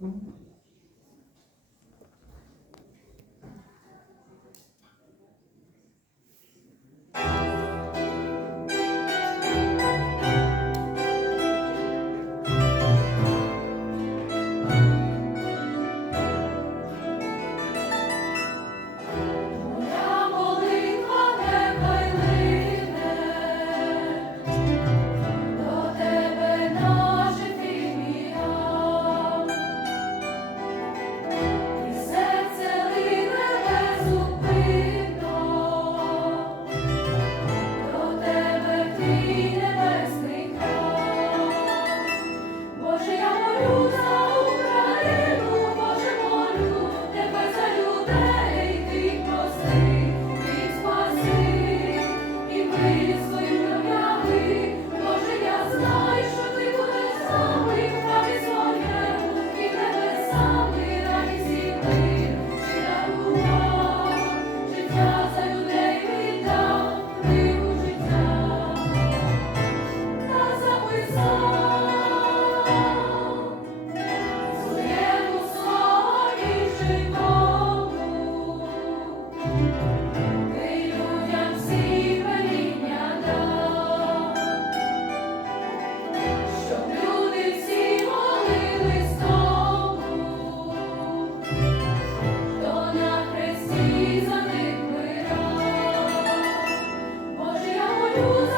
Uhum. Lord.